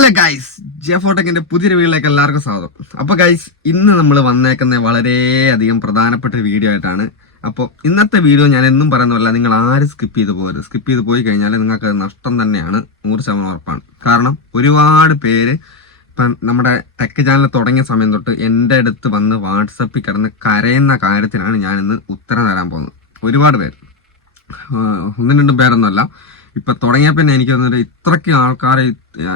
Hello guys, ജെഫോടെക്കിന്റെ പുതിയൊരു വീഡിയോയിലേക്ക് എല്ലാവർക്കും സ്വാഗതം. അപ്പോൾ ഗൈസ്, ഇന്ന് നമ്മൾ വന്നേക്കുന്ന വളരെയധികം പ്രധാനപ്പെട്ട ഒരു വീഡിയോ ആയിട്ടാണ്. അപ്പോൾ ഇന്നത്തെ വീഡിയോ ഞാൻ എന്നും പറയുന്നതല്ല, നിങ്ങൾ ആരും സ്കിപ്പ് ചെയ്ത് പോകരുത്. സ്കിപ്പ് ചെയ്ത് പോയി കഴിഞ്ഞാൽ നിങ്ങൾക്ക് നഷ്ടം തന്നെയാണ്, 100% ഉറപ്പാണ്. കാരണം ഒരുപാട് പേര് ഇപ്പം നമ്മുടെ ടെക് ചാനൽ തുടങ്ങിയ സമയം തൊട്ട് എൻ്റെ അടുത്ത് വന്ന് വാട്സപ്പിൽ കിടന്ന് കരയുന്ന കാര്യത്തിനാണ് ഞാൻ ഇന്ന് ഉത്തരം തരാൻ പോകുന്നത്. ഒരുപാട് പേര്, ഒന്നും രണ്ടും പേരൊന്നുമല്ല. ഇപ്പൊ തുടങ്ങിയ പിന്നെ എനിക്ക് തോന്നുന്നത്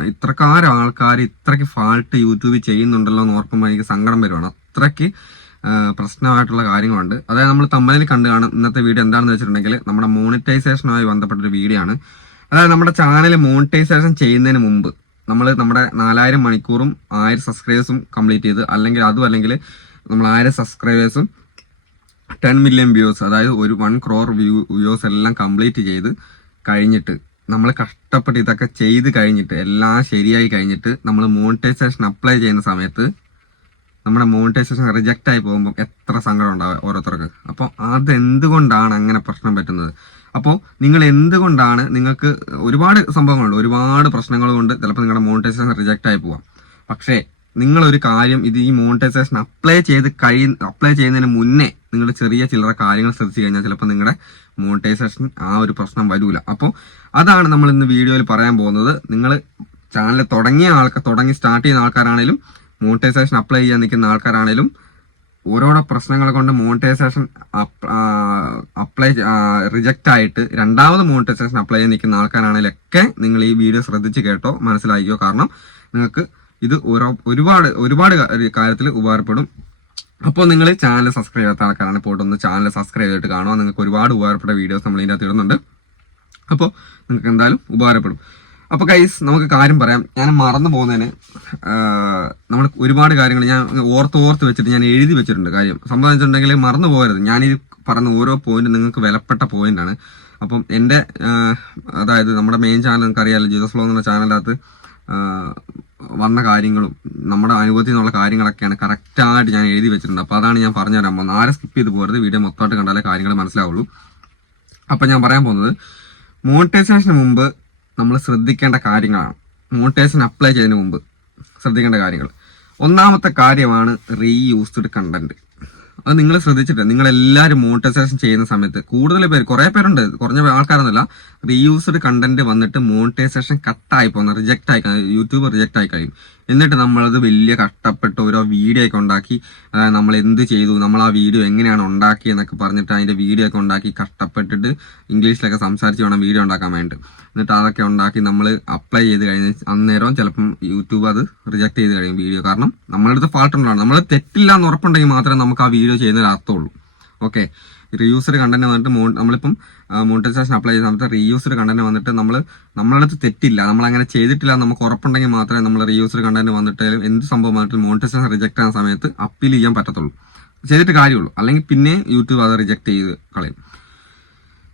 ഇത്രക്കാരം ആൾക്കാർ ഇത്രയ്ക്ക് ഫാൾട്ട് യൂട്യൂബിൽ ചെയ്യുന്നുണ്ടല്ലോ എന്ന് ഓർക്കുമ്പോൾ എനിക്ക് സങ്കടം വരുവാണ്. അത്രയ്ക്ക് പ്രശ്നമായിട്ടുള്ള കാര്യങ്ങളുണ്ട്. അതായത് നമ്മൾ തമ്മിൽ കണ്ടു കാണും. ഇന്നത്തെ വീഡിയോ എന്താണെന്ന് വെച്ചിട്ടുണ്ടെങ്കിൽ നമ്മുടെ മോണിറ്റൈസേഷനുമായി ബന്ധപ്പെട്ടൊരു വീഡിയോ ആണ്. അതായത് നമ്മുടെ ചാനൽ മോണിറ്റൈസേഷൻ ചെയ്യുന്നതിന് മുമ്പ് നമ്മൾ നമ്മുടെ 4000 മണിക്കൂറും 1000 സബ്സ്ക്രൈബേഴ്സും കംപ്ലീറ്റ് ചെയ്ത്, അല്ലെങ്കിൽ നമ്മൾ 1000 സബ്സ്ക്രൈബേഴ്സും 10 മില്യൺ വ്യൂസ്, അതായത് ഒരു 1 crore വ്യൂസ് എല്ലാം കംപ്ലീറ്റ് ചെയ്ത് കഴിഞ്ഞിട്ട്, നമ്മൾ കഷ്ടപ്പെട്ട് ഇതൊക്കെ ചെയ്ത് കഴിഞ്ഞിട്ട് എല്ലാം ശരിയായി കഴിഞ്ഞിട്ട് നമ്മൾ മോണിറ്റൈസേഷൻ അപ്ലൈ ചെയ്യുന്ന സമയത്ത് നമ്മുടെ മോണിറ്റൈസേഷൻ റിജക്റ്റ് ആയി പോകുമ്പോൾ എത്ര സങ്കടം ഉണ്ടാവുക ഓരോരുത്തർക്ക്. അപ്പോൾ അതെന്തുകൊണ്ടാണ് അങ്ങനെ പ്രശ്നം പറ്റുന്നത്? അപ്പോൾ നിങ്ങൾ എന്തുകൊണ്ടാണ്, നിങ്ങൾക്ക് ഒരുപാട് സംഭവങ്ങളുണ്ട്, ഒരുപാട് പ്രശ്നങ്ങൾ കൊണ്ട് ചിലപ്പോൾ നിങ്ങളുടെ മോണിറ്റൈസേഷൻ റിജക്റ്റ് ആയി പോവാം. പക്ഷേ നിങ്ങളൊരു കാര്യം, ഇത് ഈ മോണിറ്റൈസേഷൻ അപ്ലൈ ചെയ്യുന്നതിന് മുന്നേ നിങ്ങൾ ചെറിയ ചില്ലറ കാര്യങ്ങൾ ശ്രദ്ധിച്ചു കഴിഞ്ഞാൽ ചിലപ്പോൾ നിങ്ങളുടെ മോണിറ്റൈസേഷൻ ആ ഒരു പ്രശ്നം വരൂല. അപ്പോൾ അതാണ് നമ്മൾ ഇന്ന് വീഡിയോയിൽ പറയാൻ പോകുന്നത്. നിങ്ങൾ ചാനൽ തുടങ്ങി സ്റ്റാർട്ട് ചെയ്യുന്ന ആൾക്കാരാണേലും മോണിറ്റൈസേഷൻ അപ്ലൈ ചെയ്യാൻ നിൽക്കുന്ന ആൾക്കാരാണേലും ഓരോരോ പ്രശ്നങ്ങൾ കൊണ്ട് മോണിറ്റൈസേഷൻ അപ്ലൈ റിജക്റ്റ് ആയിട്ട് രണ്ടാമത് മോണിറ്റൈസേഷൻ അപ്ലൈ ചെയ്യാൻ നിൽക്കുന്ന ആൾക്കാരാണെങ്കിലൊക്കെ നിങ്ങൾ ഈ വീഡിയോ ശ്രദ്ധിച്ച് കേട്ടോ, മനസ്സിലാക്കിയോ. കാരണം നിങ്ങൾക്ക് ഇത് ഒരുപാട് കാര്യത്തിൽ ഉപകാരപ്പെടും. അപ്പോൾ നിങ്ങൾ ചാനൽ സബ്സ്ക്രൈബ് ചെയ്യാത്ത ആൾക്കാരാണ് പോയിട്ടൊന്ന് ചാനൽ സബ്സ്ക്രൈബ് ചെയ്തിട്ട് കാണുക. നിങ്ങൾക്ക് ഒരുപാട് ഉപകാരപ്പെട്ട വീഡിയോസ് നമ്മൾ ഇതിനകത്ത് ഇടുന്നുണ്ട്. അപ്പോൾ നിങ്ങൾക്ക് എന്തായാലും ഉപകാരപ്പെടും. അപ്പോൾ ഗൈസ്, നമുക്ക് കാര്യം പറയാം. ഞാൻ മറന്നു പോകുന്നതിന് നമ്മൾ ഒരുപാട് കാര്യങ്ങൾ ഞാൻ ഓർത്ത് വെച്ചിട്ട് ഞാൻ എഴുതി വെച്ചിട്ടുണ്ട്. കാര്യം സംഭവം വെച്ചിട്ടുണ്ടെങ്കിൽ മറന്നു പോകരുത്. ഞാനീ പറഞ്ഞ ഓരോ പോയിന്റ് നിങ്ങൾക്ക് വിലപ്പെട്ട പോയിന്റാണ്. അപ്പം എൻ്റെ അതായത് നമ്മുടെ മെയിൻ ചാനൽ നിങ്ങൾക്ക് അറിയാമല്ലോ, ജീസസ് ഫ്ലോ എന്ന ചാനലിനകത്ത് വന്ന കാര്യങ്ങളും നമ്മുടെ അനുഭവത്തിൽ നിന്നുള്ള കാര്യങ്ങളൊക്കെയാണ് കറക്റ്റായിട്ട് ഞാൻ എഴുതി വെച്ചിട്ടുണ്ട്. അപ്പോൾ അതാണ് ഞാൻ പറഞ്ഞു തരാൻ പോകുന്നത്. ആരെ സ്കിപ്പ് ചെയ്ത് പോകരുത്, വീഡിയോ മൊത്തമായിട്ട് കണ്ടാലേ കാര്യങ്ങൾ മനസ്സിലാവുള്ളൂ. അപ്പം ഞാൻ പറയാൻ പോകുന്നത് മോണിറ്റൈസേഷന് മുമ്പ് നമ്മൾ ശ്രദ്ധിക്കേണ്ട കാര്യങ്ങളാണ്. മോണിറ്റൈസേഷൻ അപ്ലൈ ചെയ്യുന്നതിന് മുമ്പ് ശ്രദ്ധിക്കേണ്ട കാര്യങ്ങൾ. ഒന്നാമത്തെ കാര്യമാണ് റീയൂസ്ഡ് കണ്ടന്റ്. അത് നിങ്ങൾ ശ്രദ്ധിച്ചിട്ട്, നിങ്ങളെല്ലാവരും മോണിറ്റൈസേഷൻ ചെയ്യുന്ന സമയത്ത് കൂടുതൽ പേര്, കുറേ പേരുണ്ട്, കുറഞ്ഞ ആൾക്കാരൊന്നുമില്ല, റീയൂസ്ഡ് കണ്ടന്റ് വന്നിട്ട് മോണിറ്റൈസേഷൻ കട്ടായി പോകുന്ന, യൂട്യൂബ് റിജക്റ്റ് ആയി കഴിയും. എന്നിട്ട് നമ്മളത് വലിയ കഷ്ടപ്പെട്ട് ഓരോ വീഡിയോ ഒക്കെ ഉണ്ടാക്കി, അതായത് നമ്മൾ എന്ത് ചെയ്തു, നമ്മൾ ആ വീഡിയോ എങ്ങനെയാണ് ഉണ്ടാക്കിയെന്നൊക്കെ പറഞ്ഞിട്ട് അതിന്റെ വീഡിയോ ഒക്കെ ഉണ്ടാക്കി കഷ്ടപ്പെട്ടിട്ട് ഇംഗ്ലീഷിലൊക്കെ സംസാരിച്ച് വേണം വീഡിയോ ഉണ്ടാക്കാൻ വേണ്ടി. എന്നിട്ട് അതൊക്കെ ഉണ്ടാക്കി നമ്മൾ അപ്ലൈ ചെയ്ത് കഴിഞ്ഞ് അന്നേരം ചിലപ്പം യൂട്യൂബ് അത് റിജക്ട് ചെയ്ത് കഴിയും വീഡിയോ. കാരണം നമ്മളുടെ അടുത്ത് ഫാൾട്ട് ഉണ്ടാണ്. നമ്മൾ തെറ്റില്ല എന്ന് ഉറപ്പുണ്ടെങ്കിൽ മാത്രമേ നമുക്ക് ആ വീഡിയോ ചെയ്യുന്നതിന് അർത്ഥമുള്ളൂ. ഓക്കെ, റീയൂസ്ഡ് കണ്ടന്റ് വന്നിട്ട് നമ്മളിപ്പം മോണിറ്റൈസേഷൻ അപ്ലൈ ചെയ്യുന്ന സമയത്ത് റീയൂസ്ഡ് കണ്ടന്റ് വന്നിട്ട് നമ്മളുടെ അടുത്ത് തെറ്റില്ല, നമ്മൾ അങ്ങനെ ചെയ്തിട്ടില്ല നമുക്ക് ഉറപ്പുണ്ടെങ്കിൽ മാത്രമേ നമ്മൾ റീയൂസ്ഡ് കണ്ടന്റ് വന്നിട്ട് എന്ത് സംഭവം വന്നിട്ട് മോണിറ്റൈസേഷൻ റിജക്ട് ആകുന്ന സമയത്ത് അപ്പീൽ ചെയ്യാൻ പറ്റത്തുള്ളൂ, ചെയ്തിട്ട് കാര്യമുള്ളൂ. അല്ലെങ്കിൽ പിന്നെ യൂട്യൂബ് അത് റിജക്ട് ചെയ്ത് കളയും.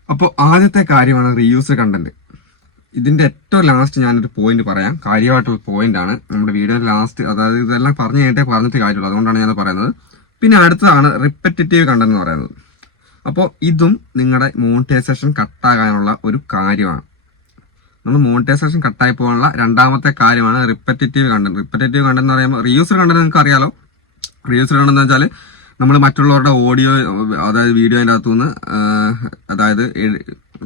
അപ്പോൾ ആദ്യത്തെ കാര്യമാണ് റീയൂസ്ഡ് കണ്ടന്റ്. ഇതിന്റെ ഏറ്റവും ലാസ്റ്റ് ഞാനൊരു പോയിന്റ് പറയാം. കാര്യമായിട്ടുള്ള പോയിന്റ് ആണ് നമ്മുടെ വീഡിയോയുടെ ലാസ്റ്റ്. അതായത് ഇതെല്ലാം പറഞ്ഞിട്ട് കാര്യമുള്ളൂ, അതുകൊണ്ടാണ് ഞാൻ പറയുന്നത്. പിന്നെ അടുത്തതാണ് റിപ്പറ്റേറ്റീവ് കണ്ടന്റ് എന്ന് പറയുന്നത്. അപ്പോൾ ഇതും നിങ്ങളുടെ മോണിറ്റൈസേഷൻ കട്ടാകാനുള്ള ഒരു കാര്യമാണ്. നമ്മൾ മോണിറ്റൈസേഷൻ കട്ടായി പോകാനുള്ള രണ്ടാമത്തെ കാര്യമാണ് റിപ്പറ്റേറ്റീവ് കണ്ടന്റ്. റിപ്പറ്റേറ്റീവ് കണ്ടന്റ് എന്ന് പറയുമ്പോൾ റീയൂസ്ഡ് കണ്ടന്റ് നിങ്ങൾക്ക് അറിയാലോ. റീയൂസ്ഡ് കണ്ടന്റ് എന്ന് വെച്ചാൽ നമ്മൾ മറ്റുള്ളവരുടെ ഓഡിയോ, അതായത് വീഡിയോൻ്റെ അകത്തുനിന്ന് അതായത്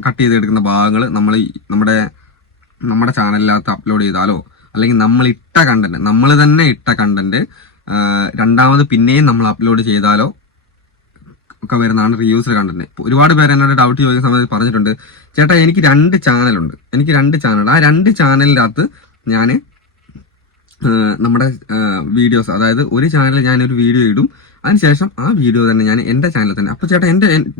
കട്ട് ചെയ്തെടുക്കുന്ന ഭാഗങ്ങൾ നമ്മുടെ ചാനലിനകത്ത് അപ്ലോഡ് ചെയ്താലോ, അല്ലെങ്കിൽ നമ്മൾ തന്നെ ഇട്ട കണ്ടന്റ് രണ്ടാമത് പിന്നെയും നമ്മൾ അപ്ലോഡ് ചെയ്താലോ ഒക്കെ വരുന്നതാണ് റീയൂസ്ഡ് കണ്ടന്റ്. ഒരുപാട് പേര് എന്നോട് ഡൗട്ട് ചോദിക്കുന്ന സമയത്ത് പറഞ്ഞിട്ടുണ്ട്, ചേട്ടാ എനിക്ക് 2 ചാനലുണ്ട്, ആ 2 ചാനലിൻ്റെ അകത്ത് ഞാൻ നമ്മുടെ വീഡിയോസ്, അതായത് ഒരു ചാനലിൽ ഞാനൊരു വീഡിയോ ഇടും, അതിനുശേഷം ആ വീഡിയോ തന്നെ ഞാൻ എൻ്റെ ചാനലിൽ തന്നെ. അപ്പോൾ ചേട്ടാ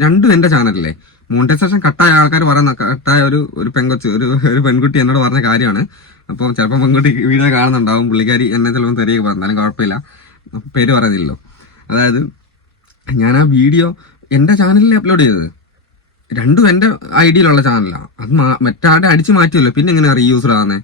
രണ്ടും എൻ്റെ ചാനലല്ലേ? മോണിറ്റൈസേഷൻ കട്ടായ ആൾക്കാർ പറയുന്ന, കട്ടായ ഒരു പെൺകുട്ടി എന്നോട് പറഞ്ഞ കാര്യമാണ്. അപ്പോൾ ചിലപ്പോൾ പെൺകുട്ടി വീഡിയോ കാണുന്നുണ്ടാവും, പുള്ളിക്കാരി എന്നെ ചിലപ്പോൾ തെറിയൊക്കെ പറഞ്ഞാലും കുഴപ്പമില്ല, പേര് പറയുന്നില്ലല്ലോ. അതായത് ഞാൻ ആ വീഡിയോ എൻ്റെ ചാനലിൽ അപ്ലോഡ് ചെയ്തത്, രണ്ടും എൻ്റെ ഐഡിയിലുള്ള ചാനലാണ്, അത് മറ്റാരുടെ അടിച്ചു മാറ്റിയല്ലോ, പിന്നെ എങ്ങനെ റീയൂസ്ഡ് ആകുന്നത്?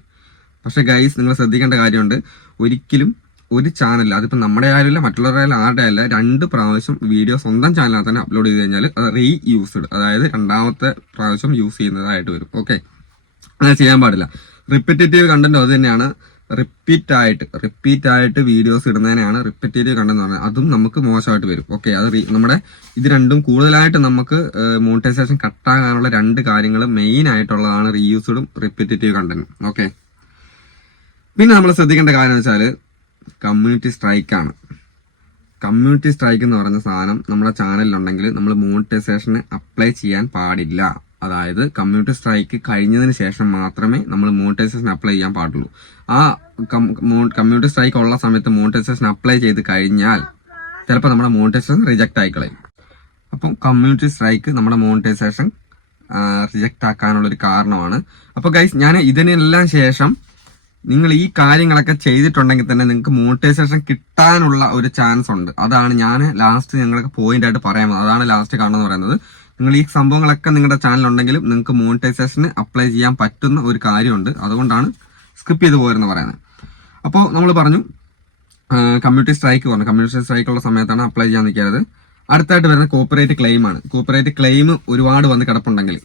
പക്ഷേ ഗൈസ്, നിങ്ങൾ ശ്രദ്ധിക്കേണ്ട കാര്യമുണ്ട്. ഒരിക്കലും ഒരു ചാനലിൽ, അതിപ്പോൾ നമ്മുടെ ആരുമില്ല മറ്റുള്ളവരുടെ ആരുടെ അല്ല, 2 പ്രാവശ്യം വീഡിയോ സ്വന്തം ചാനലിൽ തന്നെ അപ്ലോഡ് ചെയ്ത് കഴിഞ്ഞാൽ അത് റീയൂസ്ഡ്, അതായത് രണ്ടാമത്തെ പ്രാവശ്യം യൂസ് ചെയ്യുന്നതായിട്ട് വരും. ഓക്കെ, അങ്ങനെ ചെയ്യാൻ പാടില്ല. റിപ്പറ്റേറ്റീവ് കണ്ടന്റ് അത് തന്നെയാണ്. റിപ്പീറ്റ് ആയിട്ട് വീഡിയോസ് ഇടുന്നതിനെയാണ് റിപ്പീറ്റേറ്റീവ് കണ്ടെന്ന് പറഞ്ഞത്. അതും നമുക്ക് മോശമായിട്ട് വരും. ഓക്കെ, അത് നമ്മുടെ ഇത് രണ്ടും കൂടുതലായിട്ട് നമുക്ക് മോണിറ്റൈസേഷൻ കട്ടാകാനുള്ള രണ്ട് കാര്യങ്ങൾ മെയിൻ ആയിട്ടുള്ളതാണ് റീയൂസ്ഡും റിപ്പീറ്റേറ്റീവ് കണ്ടന്റും. ഓക്കെ, പിന്നെ നമ്മൾ ശ്രദ്ധിക്കേണ്ട കാര്യം എന്ന് വെച്ചാൽ കമ്മ്യൂണിറ്റി സ്ട്രൈക്കാണ്. കമ്മ്യൂണിറ്റി സ്ട്രൈക്ക് എന്ന് പറയുന്ന സാധനം നമ്മുടെ ചാനലിലുണ്ടെങ്കിൽ നമ്മൾ മോണിറ്റൈസേഷന് അപ്ലൈ ചെയ്യാൻ പാടില്ല. അതായത് കമ്മ്യൂണിറ്റി സ്ട്രൈക്ക് കഴിഞ്ഞതിന് ശേഷം മാത്രമേ നമ്മൾ മോണിറ്റൈസേഷൻ അപ്ലൈ ചെയ്യാൻ പാടുള്ളൂ. ആ കമ്മ്യൂണിറ്റി സ്ട്രൈക്ക് ഉള്ള സമയത്ത് മോണിറ്റൈസേഷൻ അപ്ലൈ ചെയ്ത് കഴിഞ്ഞാൽ ചിലപ്പോൾ നമ്മുടെ മോണിറ്റൈസേഷൻ റിജക്റ്റ് ആയിക്കളയും. അപ്പം കമ്മ്യൂണിറ്റി സ്ട്രൈക്ക് നമ്മുടെ മോണിറ്റൈസേഷൻ റിജക്റ്റ് ആക്കാനുള്ളൊരു കാരണമാണ്. അപ്പോൾ ഗൈസ്, ഞാൻ ഇതിനെല്ലാം ശേഷം നിങ്ങൾ ഈ കാര്യങ്ങളൊക്കെ ചെയ്തിട്ടുണ്ടെങ്കിൽ തന്നെ നിങ്ങൾക്ക് മോണിറ്റൈസേഷൻ കിട്ടാനുള്ള ഒരു ചാൻസ് ഉണ്ട്. അതാണ് ഞാൻ ലാസ്റ്റ് ഞങ്ങൾക്ക് പോയിന്റ് ആയിട്ട് പറയാൻ, അതാണ് ലാസ്റ്റ് കാണുമെന്ന് പറയുന്നത്. നിങ്ങൾ ഈ സംഭവങ്ങളൊക്കെ നിങ്ങളുടെ ചാനലുണ്ടെങ്കിലും നിങ്ങൾക്ക് മോണിറ്റൈസേഷന് അപ്ലൈ ചെയ്യാൻ പറ്റുന്ന ഒരു കാര്യമുണ്ട്. അതുകൊണ്ടാണ് സ്കിപ്പ് ചെയ്ത് പോരെന്ന് പറയുന്നത്. അപ്പോൾ നമ്മൾ പറഞ്ഞു കമ്മ്യൂണിറ്റി സ്ട്രൈക്ക് ഉള്ള സമയത്താണ് അപ്ലൈ ചെയ്യാൻ നിൽക്കരുത്. അടുത്തായിട്ട് വരുന്ന കോപ്പറേറ്റ് ക്ലെയിം ആണ്. കോപ്പറേറ്റ് ക്ലെയിം ഒരുപാട് വന്ന് കിടപ്പുണ്ടെങ്കിൽ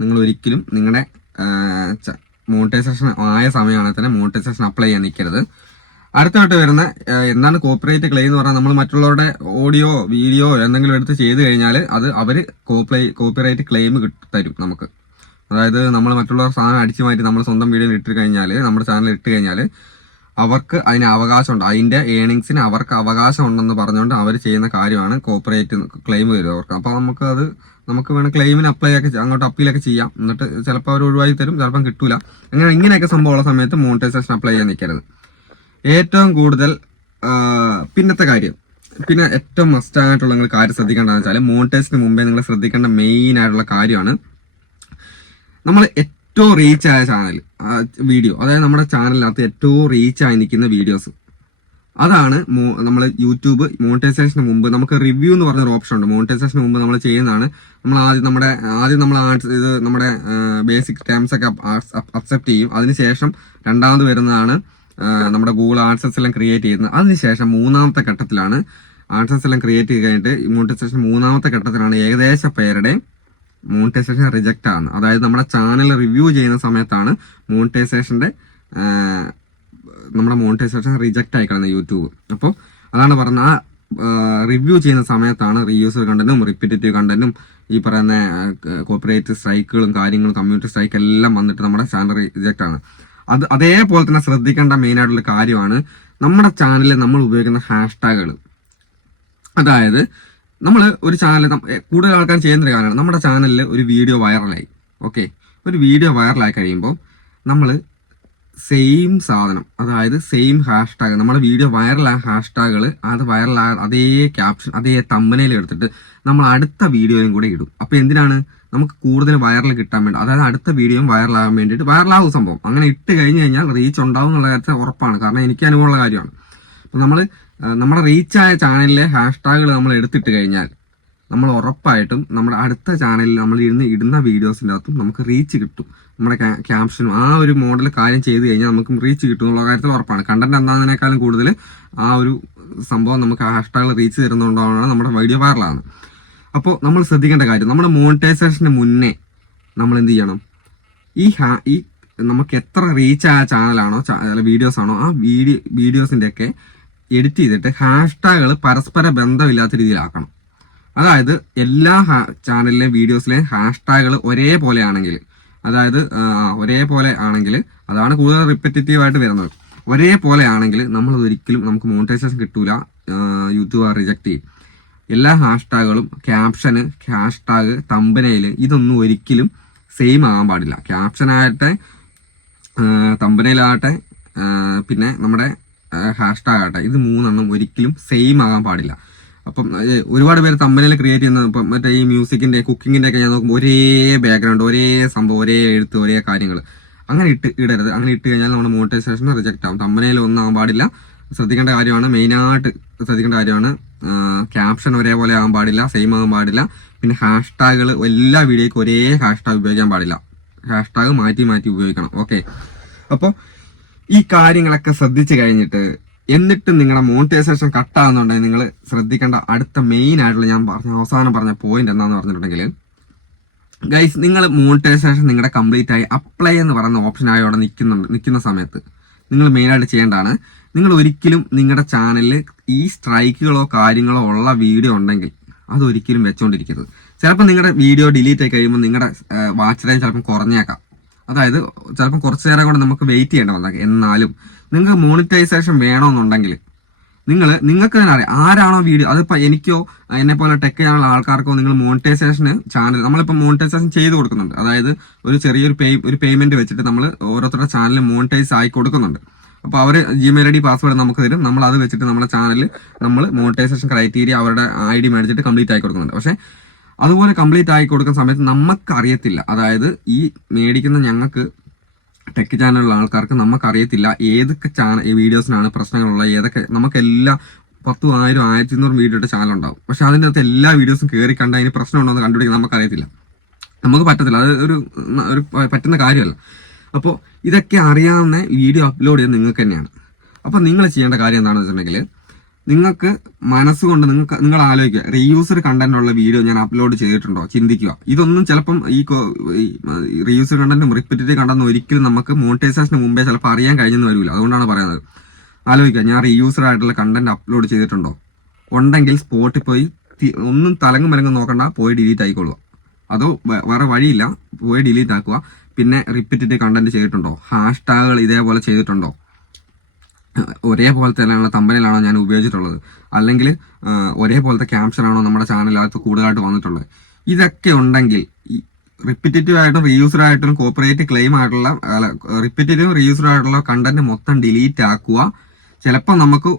നിങ്ങൾ ഒരിക്കലും നിങ്ങളുടെ മോണിറ്റൈസേഷൻ ആയ സമയമാണെങ്കിൽ തന്നെ മോണിറ്റൈസേഷൻ അപ്ലൈ ചെയ്യാൻ നിൽക്കരുത്. അടുത്തായിട്ട് വരുന്ന എന്താണ് കോപ്പറേറ്റ് ക്ലെയിം എന്ന് പറഞ്ഞാൽ നമ്മൾ മറ്റുള്ളവരുടെ ഓഡിയോ വീഡിയോ എന്തെങ്കിലും എടുത്ത് ചെയ്ത് കഴിഞ്ഞാൽ അത് അവർ കോപ്പിറൈറ്റ് ക്ലെയിം തരും നമുക്ക്. അതായത് നമ്മൾ മറ്റുള്ളവർ സാധനം അടിച്ചു മാറ്റി നമ്മൾ സ്വന്തം വീഡിയോ ഇട്ട് കഴിഞ്ഞാൽ, നമ്മുടെ ചാനൽ ഇട്ട് കഴിഞ്ഞാൽ അവർക്ക് അതിന് അവകാശമുണ്ട്, അതിന്റെ ഏണിങ്സിന് അവർക്ക് അവകാശം ഉണ്ടെന്ന് പറഞ്ഞുകൊണ്ട് അവർ ചെയ്യുന്ന കാര്യമാണ് കോപ്പറേറ്റ് ക്ലെയിം വരും അവർക്ക്. അപ്പോൾ നമുക്ക് വേണം ക്ലെയിമിന് അങ്ങോട്ട് അപ്പീലൊക്കെ ചെയ്യാം. എന്നിട്ട് ചിലപ്പോൾ അവർ ഒഴിവാക്കി തരും, ചിലപ്പം കിട്ടൂല. ഇങ്ങനെയൊക്കെ സംഭവമുള്ള സമയത്ത് മോണിറ്റൈസേഷൻ അപ്ലൈ ചെയ്യാൻ നിൽക്കരുത്. ഏറ്റവും കൂടുതൽ പിന്നെ ഏറ്റവും മസ്റ്റ് ആയിട്ടുള്ള നിങ്ങൾ കാര്യം ശ്രദ്ധിക്കേണ്ടതെന്ന് വെച്ചാൽ മോണിറ്റൈസേഷന് മുമ്പേ നിങ്ങൾ ശ്രദ്ധിക്കേണ്ട മെയിൻ ആയിട്ടുള്ള കാര്യമാണ് നമ്മൾ ഏറ്റവും റീച്ച് ആയ ചാനൽ വീഡിയോ, അതായത് നമ്മുടെ ചാനലിനകത്ത് ഏറ്റവും റീച്ച് ആയി നിൽക്കുന്ന വീഡിയോസ്, അതാണ് നമ്മൾ യൂട്യൂബ് മോണിറ്റൈസേഷന് മുമ്പ് നമുക്ക് റിവ്യൂ എന്ന് പറഞ്ഞൊരു ഓപ്ഷൻ ഉണ്ട്. മോണിറ്റൈസേഷന് മുമ്പ് നമ്മൾ ചെയ്യുന്നതാണ് നമ്മൾ ആദ്യം നമ്മൾ ഇത് നമ്മുടെ ബേസിക് ടേംസ് ഒക്കെ അക്സെപ്റ്റ് ചെയ്യും. അതിനുശേഷം രണ്ടാമത് വരുന്നതാണ് നമ്മുടെ ഗൂഗിൾ ആഡ്സൻസ് എല്ലാം ക്രിയേറ്റ് ചെയ്യുന്നത്. അതിനുശേഷം മൂന്നാമത്തെ ഘട്ടത്തിലാണ് ആഡ്സൻസ് എല്ലാം ക്രിയേറ്റ് ചെയ്ത് കഴിഞ്ഞിട്ട് മോണിറ്റൈസേഷൻ മൂന്നാമത്തെ ഘട്ടത്തിലാണ് ഏകദേശം പേരുടെ മോണിറ്റൈസേഷൻ റിജക്റ്റ് ആണ്. അതായത് നമ്മുടെ ചാനൽ റിവ്യൂ ചെയ്യുന്ന സമയത്താണ് നമ്മുടെ മോണിറ്റൈസേഷൻ റിജക്റ്റ് ആയിക്കളയുന്നത് യൂട്യൂബ്. അപ്പോൾ അതാണ് പറഞ്ഞ ആ റിവ്യൂ ചെയ്യുന്ന സമയത്താണ് റീയൂസ്ഡ് കണ്ടന്റും റിപ്പീറ്റേറ്റീവ് കണ്ടന്റും ഈ പറയുന്ന കോപ്പറേറ്റ് സ്ട്രൈക്കുകളും കാര്യങ്ങളും കമ്മ്യൂണിറ്റി സ്ട്രൈക്ക് എല്ലാം വന്നിട്ട് നമ്മുടെ ചാനൽ റിജക്റ്റ് ആണ്. അതേപോലെ തന്നെ ശ്രദ്ധിക്കേണ്ട മെയിൻ ആയിട്ടുള്ള കാര്യമാണ് നമ്മുടെ ചാനലിൽ നമ്മൾ ഉപയോഗിക്കുന്ന ഹാഷ്ടാഗുകൾ. അതായത് നമ്മൾ ഒരു ചാനൽ കൂടുതൽ ആൾക്കാർ ചെയ്യുന്നൊരു കാര്യമാണ്, നമ്മുടെ ചാനലിൽ ഒരു വീഡിയോ വൈറലായി. ഓക്കെ, ഒരു വീഡിയോ വൈറലായി കഴിയുമ്പോൾ നമ്മൾ സെയിം സാധനം, അതായത് സെയിം ഹാഷ്ടാഗ്, നമ്മുടെ വീഡിയോ വൈറലായ ഹാഷ്ടാഗുകൾ വൈറലായ അതേ ക്യാപ്ഷൻ അതേ തമ്പനയിൽ എടുത്തിട്ട് നമ്മൾ അടുത്ത വീഡിയോയും കൂടെ ഇടും. അപ്പോൾ എന്തിനാണ്? നമുക്ക് കൂടുതൽ വൈറൽ കിട്ടാൻ വേണ്ടി, അതായത് അടുത്ത വീഡിയോയും വൈറലാകാൻ വേണ്ടിയിട്ട് വൈറലാകും സംഭവം. അങ്ങനെ ഇട്ട് കഴിഞ്ഞ് കഴിഞ്ഞാൽ റീച്ച് ഉണ്ടാവും എന്നുള്ള കാര്യത്തിൽ ഉറപ്പാണ്, കാരണം എനിക്ക് അനുഭവമുള്ള കാര്യമാണ്. അപ്പം നമ്മൾ നമ്മുടെ റീച്ചായ ചാനലിലെ ഹാഷ്ടാഗുകൾ നമ്മൾ എടുത്തിട്ട് കഴിഞ്ഞാൽ നമ്മൾ ഉറപ്പായിട്ടും നമ്മുടെ അടുത്ത ചാനലിൽ നമ്മൾ ഇടുന്ന വീഡിയോസിൻ്റെ അകത്തും നമുക്ക് റീച്ച് കിട്ടും. നമ്മുടെ ക്യാപ്ഷനും ആ ഒരു മോഡൽ കാര്യം ചെയ്ത് കഴിഞ്ഞാൽ നമുക്ക് റീച്ച് കിട്ടും എന്നുള്ള കാര്യത്തിൽ ഉറപ്പാണ്. കണ്ടന്റ് എന്താണെന്നതിനേക്കാളും കൂടുതൽ ആ ഒരു സംഭവം നമുക്ക് ഹാഷ്ടാഗുകൾ റീച്ച് തരുന്നതുകൊണ്ടാണ് നമ്മുടെ വീഡിയോ വൈറലാണ്. അപ്പോൾ നമ്മൾ ശ്രദ്ധിക്കേണ്ട കാര്യം, നമ്മുടെ മോണിറ്റൈസേഷന് മുന്നേ നമ്മൾ എന്ത് ചെയ്യണം? ഈ നമുക്ക് എത്ര റീച്ച് ആയ ചാനലാണോ വീഡിയോസ് ആണോ ആ വീഡിയോസിന്റെ ഒക്കെ എഡിറ്റ് ചെയ്തിട്ട് ഹാഷ്ടാഗുകൾ പരസ്പര ബന്ധമില്ലാത്ത രീതിയിലാക്കണം. അതായത് എല്ലാ ചാനലിലെയും വീഡിയോസിലെയും ഹാഷ്ടാഗുകൾ ഒരേപോലെ ആണെങ്കിൽ, അതാണ് കൂടുതൽ റിപ്പറ്റേറ്റീവ് ആയിട്ട് വരുന്നത്. ഒരേപോലെ ആണെങ്കിൽ നമുക്ക് മോണിറ്റൈസേഷൻ കിട്ടൂല, യൂട്യൂബ് റിജക്ട് ചെയ്യും. എല്ലാ ഹാഷ്ടാഗുകളും ക്യാപ്ഷന്, ഹാഷ്ടാഗ്, തമ്പനയില് ഇതൊന്നും ഒരിക്കലും സെയിം ആകാൻ പാടില്ല. ക്യാപ്ഷനാകട്ടെ, തമ്പനയിലാകട്ടെ, പിന്നെ നമ്മുടെ ഹാഷ്ടാഗ് ആകട്ടെ, ഇത് മൂന്നെണ്ണം ഒരിക്കലും സെയിം ആകാൻ പാടില്ല. അപ്പം ഒരുപാട് പേര് തമ്പനയിൽ ക്രിയേറ്റ് ചെയ്യുന്നത് ഇപ്പം മറ്റേ ഈ മ്യൂസിക്കിന്റെ കുക്കിങ്ങിന്റെ ഒക്കെ ഞാൻ നോക്കുമ്പോൾ ഒരേ ബാക്ക്ഗ്രൗണ്ട്, ഒരേ സംഭവം, ഒരേ എഴുത്ത്, ഒരേ കാര്യങ്ങൾ അങ്ങനെ ഇടരുത്. അങ്ങനെ ഇട്ട് കഴിഞ്ഞാൽ നമ്മുടെ മോണിറ്റൈസേഷൻ റിജക്റ്റ് ആവും. തമ്പനയിൽ ഒന്നാകാൻ പാടില്ല. ശ്രദ്ധിക്കേണ്ട കാര്യമാണ്, മെയിനായിട്ട് ശ്രദ്ധിക്കേണ്ട കാര്യമാണ്. ക്യാപ്ഷൻ ഒരേപോലെ ആകാൻ പാടില്ല, സെയിം ആകാൻ പാടില്ല. പിന്നെ ഹാഷ്ടാഗുകൾ എല്ലാ വീഡിയോയ്ക്കും ഒരേ ഹാഷ്ടാഗ് ഉപയോഗിക്കാൻ പാടില്ല. ഹാഷ്ടാഗ് മാറ്റി ഉപയോഗിക്കണം. ഓക്കെ, അപ്പോൾ ഈ കാര്യങ്ങളൊക്കെ ശ്രദ്ധിച്ചു കഴിഞ്ഞിട്ട് എന്നിട്ട് നിങ്ങളുടെ മോണിറ്റൈസേഷൻ കട്ടാകുന്നുണ്ടെങ്കിൽ നിങ്ങൾ ശ്രദ്ധിക്കേണ്ട അടുത്ത മെയിൻ ആയിട്ടുള്ള ഞാൻ അവസാനം പറഞ്ഞ പോയിന്റ് എന്താണെന്ന് പറഞ്ഞിട്ടുണ്ടെങ്കിൽ, ഗൈസ്, നിങ്ങൾ മോണിറ്റൈസേഷൻ നിങ്ങളുടെ കംപ്ലീറ്റ് ആയി അപ്ലൈ എന്ന് പറയുന്ന ഓപ്ഷനായി അവിടെ നിൽക്കുന്ന സമയത്ത് നിങ്ങൾ മെയിനായിട്ട് ചെയ്യേണ്ടതാണ്, നിങ്ങൾ ഒരിക്കലും നിങ്ങളുടെ ചാനലിൽ ഈ സ്ട്രൈക്കുകളോ കാര്യങ്ങളോ ഉള്ള വീഡിയോ ഉണ്ടെങ്കിൽ അതൊരിക്കലും വെച്ചോണ്ടിരിക്കരുത്. ചിലപ്പോൾ നിങ്ങളുടെ വീഡിയോ ഡിലീറ്റ് ആയി കഴിയുമ്പോൾ നിങ്ങളുടെ വാച്ച് ടൈം ചിലപ്പോൾ കുറഞ്ഞേക്കാം. അതായത് ചിലപ്പോൾ കുറച്ച് നേരം കൊണ്ട് നമുക്ക് വെയിറ്റ് ചെയ്യേണ്ട വന്നേക്കാം. എന്നാലും നിങ്ങൾക്ക് മോണിറ്റൈസേഷൻ വേണമെന്നുണ്ടെങ്കിൽ നിങ്ങൾക്ക് തന്നെ അറിയാം ആരാണോ വീഡിയോ, അതിപ്പോൾ എനിക്കോ എന്നെ പോലെ ടെക് ചാനൽ ആൾക്കാർക്കോ നിങ്ങൾ മോണിറ്റൈസേഷന് ചാനൽ നമ്മളിപ്പോൾ മോണിറ്റൈസേഷൻ ചെയ്ത് കൊടുക്കുന്നുണ്ട്. അതായത് ഒരു ചെറിയൊരു പേയ്മെന്റ് വെച്ചിട്ട് നമ്മൾ ഓരോരുത്തരുടെ ചാനൽ മോണിറ്റൈസ് ആയി കൊടുക്കുന്നുണ്ട്. അപ്പോൾ അവർ ജിമെയിൽ ID പാസ്വേഡ് നമുക്ക് തരും. നമ്മൾ അത് വെച്ചിട്ട് നമ്മുടെ ചാനലിൽ നമ്മൾ മോണിറ്റൈസേഷൻ ക്രൈറ്റീരിയ അവരുടെ ID മേടിച്ചിട്ട് കംപ്ലീറ്റ് ആയി കൊടുക്കുന്നുണ്ട്. പക്ഷേ അതുപോലെ കംപ്ലീറ്റ് ആയി കൊടുക്കുന്ന സമയത്ത് നമുക്കറിയത്തില്ല, അതായത് ഈ മേടിക്കുന്ന ഞങ്ങൾക്ക് ടെക് ചാനലുള്ള ആൾക്കാർക്ക് നമുക്കറിയത്തില്ല ഏതൊക്കെ വീഡിയോസിനാണ് പ്രശ്നങ്ങളുള്ളത്, ഏതൊക്കെ നമുക്കെല്ലാം 10,000, 1,200 വീഡിയോ ഇട്ട ചാനൽ ഉണ്ടാവും. പക്ഷെ അതിൻ്റെ അകത്ത് എല്ലാ വീഡിയോസും കയറി കണ്ട അതിന് പ്രശ്നമുണ്ടോ എന്ന് കണ്ടുപിടിക്കാൻ നമുക്കറിയത്തില്ല, നമുക്ക് പറ്റത്തില്ല. അത് ഒരു പറ്റുന്ന കാര്യമല്ല. അപ്പോൾ ഇതൊക്കെ അറിയാവുന്ന വീഡിയോ അപ്ലോഡ് ചെയ്യുന്നത് നിങ്ങൾക്ക് തന്നെയാണ്. അപ്പോൾ നിങ്ങൾ ചെയ്യേണ്ട കാര്യം എന്താണെന്ന് വെച്ചിട്ടുണ്ടെങ്കിൽ, നിങ്ങൾക്ക് മനസ്സുകൊണ്ട് നിങ്ങൾ ആലോചിക്കുക, റീയൂസർ കണ്ടന്റ് ഉള്ള വീഡിയോ ഞാൻ അപ്ലോഡ് ചെയ്തിട്ടുണ്ടോ ചിന്തിക്കുക. ഇതൊന്നും ചിലപ്പം ഈ റീയൂസർ കണ്ടന്റും റിപ്പീറ്റീവ് കണ്ടെന്ന് ഒരിക്കലും നമുക്ക് മോണിറ്റൈസേഷന് മുമ്പേ ചിലപ്പോൾ അറിയാൻ കഴിഞ്ഞെന്ന് വരില്ല. അതുകൊണ്ടാണ് പറയുന്നത്. ആലോചിക്കുക, ഞാൻ റീയൂസർ ആയിട്ടുള്ള കണ്ടന്റ് അപ്ലോഡ് ചെയ്തിട്ടുണ്ടോ, ഉണ്ടെങ്കിൽ സ്പോട്ടിൽ പോയി ഒന്നും തലങ്ങും മലങ്ങും നോക്കണ്ട, പോയി ഡിലീറ്റ് ആയിക്കൊള്ളുക. അതോ വേറെ വഴിയില്ല, പോയി ഡിലീറ്റ് ആക്കുക. പിന്നെ റിപ്പീറ്റീവ് കണ്ടന്റ് ചെയ്തിട്ടുണ്ടോ, ഹാഷ്ടാഗുകൾ ഇതേപോലെ ചെയ്തിട്ടുണ്ടോ, ഒരേപോലത്തെ തമ്പനിലാണോ ഞാൻ ഉപയോഗിച്ചിട്ടുള്ളത്, അല്ലെങ്കിൽ ഒരേപോലത്തെ ക്യാപ്ഷനാണോ നമ്മുടെ ചാനലിനകത്ത് കൂടുതലായിട്ട് വന്നിട്ടുള്ളത്. ഇതൊക്കെ ഉണ്ടെങ്കിൽ റിപ്പീറ്റീവ് ആയിട്ടും റീയൂസർ ആയിട്ടും കോപ്പറേറ്റ് ക്ലെയിം ആയിട്ടുള്ള റിപ്പീറ്റീവ് റീയൂസർ ആയിട്ടുള്ള കണ്ടന്റ് മൊത്തം ഡിലീറ്റ് ആക്കുക. ചിലപ്പോൾ നമുക്ക്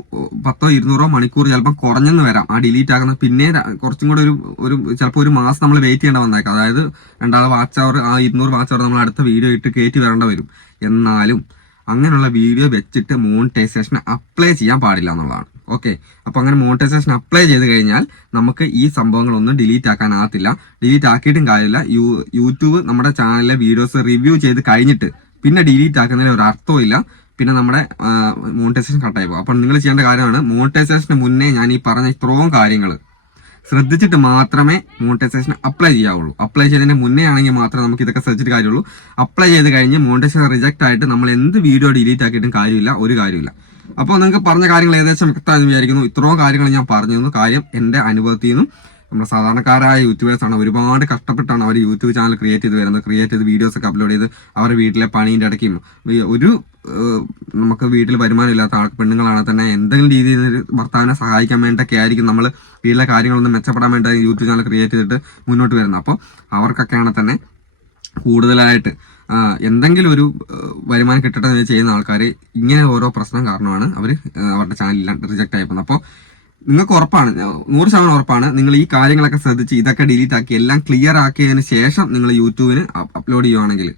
100-200 മണിക്കൂർ ചിലപ്പോൾ കുറഞ്ഞെന്ന് വരാം ആ ഡിലീറ്റ് ആക്കുന്നത്. പിന്നെ കുറച്ചും കൂടെ ഒരു ചിലപ്പോൾ ഒരു മാസം നമ്മൾ വെയിറ്റ് ചെയ്യേണ്ട വന്നേക്കാം. അതായത് 2 വാച്ച് അവർ ആ 200 വാച്ച് അവർ നമ്മൾ അടുത്ത വീഡിയോ ഇട്ട് കയറ്റി വരേണ്ട വരും. എന്നാലും അങ്ങനെയുള്ള വീഡിയോ വെച്ചിട്ട് മോണിറ്റൈസേഷൻ അപ്ലൈ ചെയ്യാൻ പാടില്ല എന്നുള്ളതാണ്. ഓക്കെ, അപ്പോൾ അങ്ങനെ മോണിറ്റൈസേഷൻ അപ്ലൈ ചെയ്ത് കഴിഞ്ഞാൽ നമുക്ക് ഈ സംഭവങ്ങളൊന്നും ഡിലീറ്റ് ആക്കാനാകത്തില്ല. ഡിലീറ്റ് ആക്കിയിട്ടും കാര്യമില്ല. യൂട്യൂബ് നമ്മുടെ ചാനലിലെ വീഡിയോസ് റിവ്യൂ ചെയ്ത് കഴിഞ്ഞിട്ട് പിന്നെ ഡിലീറ്റ് ആക്കുന്നതിൽ ഒരു അർത്ഥവും ഇല്ല. പിന്നെ നമ്മുടെ മോണിറ്റൈസേഷൻ കട്ടായി പോകും. അപ്പോൾ നിങ്ങൾ ചെയ്യേണ്ട കാര്യമാണ്, മോണിറ്റൈസേഷന് മുന്നേ ഞാൻ ഈ പറഞ്ഞ ഇത്രയും കാര്യങ്ങൾ ശ്രദ്ധിച്ചിട്ട് മാത്രമേ മോണിറ്റൈസേഷൻ അപ്ലൈ ചെയ്യാവുള്ളൂ. അപ്ലൈ ചെയ്തതിന് മുന്നേ ആണെങ്കിൽ മാത്രമേ നമുക്ക് ഇതൊക്കെ ശ്രദ്ധിച്ചിട്ട് കാര്യമുള്ളൂ. അപ്ലൈ ചെയ്ത് കഴിഞ്ഞ് മോണിറ്റൈസേഷൻ റിജക്ട് ആയിട്ട് നമ്മൾ എന്ത് വീഡിയോ ഡിലീറ്റ് ആക്കിയിട്ടും കാര്യമില്ല, ഒരു കാര്യമില്ല. അപ്പോൾ നിങ്ങൾക്ക് പറഞ്ഞ കാര്യങ്ങൾ ഏകദേശം വ്യക്തമാണെന്ന് വിചാരിക്കുന്നു. ഇത്രയും കാര്യങ്ങൾ ഞാൻ പറഞ്ഞു. കാര്യം എൻ്റെ അനുഭവത്തിൽ നിന്നും നമ്മുടെ സാധാരണക്കാരായ യൂട്യൂബേഴ്സാണ്, ഒരുപാട് കഷ്ടപ്പെട്ടാണ് അവർ യൂട്യൂബ് ചാനൽ ക്രിയേറ്റ് ചെയ്ത് വീഡിയോസ് ഒക്കെ അപ്ലോഡ് ചെയ്ത് അവരുടെ വീട്ടിലെ പണീൻ്റെ ഇടയ്ക്കും ഒരു നമുക്ക് വീട്ടിൽ വരുമാനം ഇല്ലാത്ത പെണ്ണുങ്ങളാണ് തന്നെ എന്തെങ്കിലും രീതിയിൽ ഭർത്താവിനെ സഹായിക്കാൻ വേണ്ടിയൊക്കെ ആയിരിക്കും നമ്മൾ വീട്ടിലെ കാര്യങ്ങളൊന്നും മെച്ചപ്പെടാൻ വേണ്ടി യൂട്യൂബ് ചാനൽ ക്രിയേറ്റ് ചെയ്തിട്ട് മുന്നോട്ട് വരുന്നത്. അപ്പോൾ അവർക്കൊക്കെയാണ് തന്നെ കൂടുതലായിട്ട് എന്തെങ്കിലും ഒരു വരുമാനം കിട്ടട്ടെ ചെയ്യുന്ന ആൾക്കാർ ഇങ്ങനെ ഓരോ പ്രശ്നം കാരണമാണ് അവർ അവരുടെ ചാനൽ റിജക്റ്റ് ആയി പോകുന്നത്. അപ്പോൾ നിങ്ങൾക്ക് ഉറപ്പാണ്, 100% ഉറപ്പാണ്, നിങ്ങൾ ഈ കാര്യങ്ങളൊക്കെ ശ്രദ്ധിച്ച് ഇതൊക്കെ ഡിലീറ്റ് ആക്കി എല്ലാം ക്ലിയർ ആക്കിയതിന് ശേഷം നിങ്ങൾ യൂട്യൂബിന് അപ്ലോഡ് ചെയ്യുവാണെങ്കിൽ,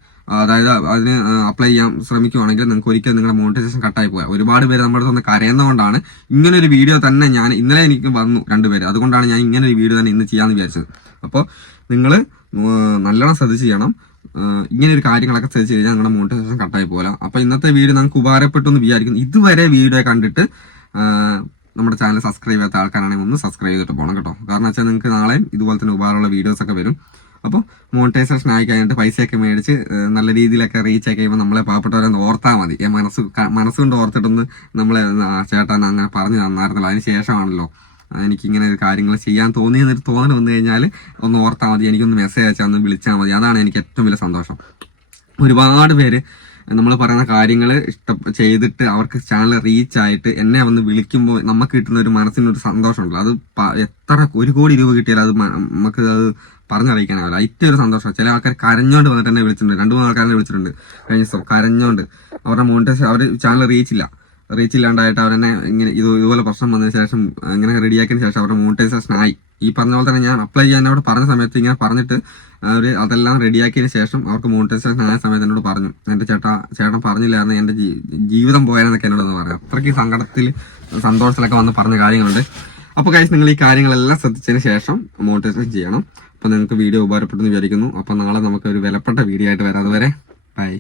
അതായത് അതിന് അപ്ലൈ ചെയ്യാൻ ശ്രമിക്കുവാണെങ്കിൽ നിങ്ങൾക്ക് ഒരിക്കലും നിങ്ങളുടെ മോണിറ്റൈസേഷൻ കട്ടായി പോയാൽ. ഒരുപാട് പേര് നമ്മുടെ അടുത്ത് കരയുന്നതുകൊണ്ടാണ് ഇങ്ങനെ ഒരു വീഡിയോ തന്നെ ഞാൻ ഇന്നലെ എനിക്ക് വന്നു 2 പേര്, അതുകൊണ്ടാണ് ഞാൻ ഇങ്ങനെ ഒരു വീഡിയോ തന്നെ ഇന്ന് ചെയ്യാമെന്ന് വിചാരിച്ചത്. അപ്പോൾ നിങ്ങൾ നല്ലോണം ശ്രദ്ധിച്ച് ചെയ്യണം. ഇങ്ങനെ ഒരു കാര്യങ്ങളൊക്കെ ശ്രദ്ധിച്ച് കഴിഞ്ഞാൽ നിങ്ങളുടെ മോണിറ്റൈസേഷൻ കട്ടായി പോകില്ല. അപ്പോൾ ഇന്നത്തെ വീഡിയോ നിങ്ങൾക്ക് ഉപകാരപ്പെട്ടു എന്ന് വിചാരിക്കുന്നു. ഇതുവരെ വീഡിയോ കണ്ടിട്ട് നമ്മുടെ ചാനൽ സബ്സ്ക്രൈബ് ചെയ്യാത്ത ആൾക്കാരാണെങ്കിൽ ഒന്ന് സബ്സ്ക്രൈബ് ചെയ്തിട്ട് പോകണം കേട്ടോ. കാരണം വെച്ചാൽ നിങ്ങൾക്ക് നാളെ ഇതുപോലെ തന്നെ ഉപകാരമുള്ള വീഡിയോസ് ഒക്കെ വരും. അപ്പോൾ മോണിറ്റൈസേഷൻ ആയി കഴിഞ്ഞിട്ട് പൈസയൊക്കെ മേടിച്ച് നല്ല രീതിയിലൊക്കെ റീച്ച് ആയി കഴിയുമ്പോൾ നമ്മളെ പാവപ്പെട്ടവരെന്ന് ഓർത്താൽ മതി. മനസ്സുകൊണ്ട് ഓർത്തിട്ടൊന്ന് നമ്മളെ ചേട്ടൻ അങ്ങനെ പറഞ്ഞു തന്നായിരുന്നല്ലോ, അതിന് ശേഷമാണല്ലോ എനിക്കിങ്ങനെ കാര്യങ്ങൾ ചെയ്യാൻ തോന്നിയെന്നൊരു തോന്നൽ വന്നു കഴിഞ്ഞാൽ ഒന്ന് ഓർത്താൽ മതി, എനിക്കൊന്ന് മെസ്സേജ് അയച്ചാൽ ഒന്ന് വിളിച്ചാൽ മതി. അതാണ് എനിക്ക് ഏറ്റവും വലിയ സന്തോഷം. ഒരുപാട് പേര് നമ്മൾ പറയുന്ന കാര്യങ്ങൾ ചെയ്തിട്ട് അവർക്ക് ചാനൽ റീച്ച് ആയിട്ട് എന്നെ വന്ന് വിളിക്കുമ്പോൾ നമുക്ക് കിട്ടുന്ന ഒരു മനസ്സിനൊരു സന്തോഷമുണ്ടല്ലോ. അത് എത്ര 1 കോടി രൂപ കിട്ടിയാലും അത് നമുക്ക് അത് പറഞ്ഞറിയിക്കാനാവില്ല. ഏറ്റവും ഒരു സന്തോഷം. ചില ആൾക്കാർ കരഞ്ഞോണ്ട് വന്നിട്ട് എന്നെ വിളിച്ചിട്ടുണ്ട്, 2-3 ആൾക്കാരെ വിളിച്ചിട്ടുണ്ട് കഴിഞ്ഞ ദിവസം. കരഞ്ഞോണ്ട് അവരുടെ മോണിറ്റൈസേഷൻ അവർ ചാനൽ റീച്ച് ഇല്ലാണ്ടായിട്ട് അവരെന്നെ ഇങ്ങനെ ഇതുപോലെ പ്രശ്നം വന്നതിന് ശേഷം ഇങ്ങനെ റെഡിയാക്കിയതിന് ശേഷം അവരുടെ മോണിറ്റൈസേഷൻ ആയി. ഈ പറഞ്ഞ പോലെ തന്നെ ഞാൻ അപ്ലൈ ചെയ്യാൻ അവിടെ പറഞ്ഞ സമയത്ത് ഇങ്ങനെ പറഞ്ഞിട്ട് അവർ അതെല്ലാം റെഡിയാക്കിയതിന് ശേഷം അവർക്ക് മോണിറ്റൈസേഷൻ ആയ സമയത്ത് എന്നോട് പറഞ്ഞു, എൻ്റെ ചേട്ടൻ പറഞ്ഞില്ലായിരുന്നു എൻ്റെ ജീവിതം പോയാലെന്നൊക്കെ എന്നോടൊന്ന് പറയാം. അത്രയ്ക്ക് സന്തോഷത്തിലൊക്കെ വന്ന് പറഞ്ഞ കാര്യങ്ങളുണ്ട്. അപ്പോൾ ഗൈസ്, നിങ്ങൾ ഈ കാര്യങ്ങളെല്ലാം ശ്രദ്ധിച്ചതിന് ശേഷം മോണിറ്റൈസേഷൻ ചെയ്യണം. അപ്പോൾ നിങ്ങൾക്ക് വീഡിയോ ഉപകാരപ്പെട്ടെന്ന് വിചാരിക്കുന്നു. അപ്പോൾ നാളെ നമുക്ക് ഒരു വിലപ്പെട്ട വീഡിയോ ആയിട്ട് വരാം. അതുവരെ ബൈ.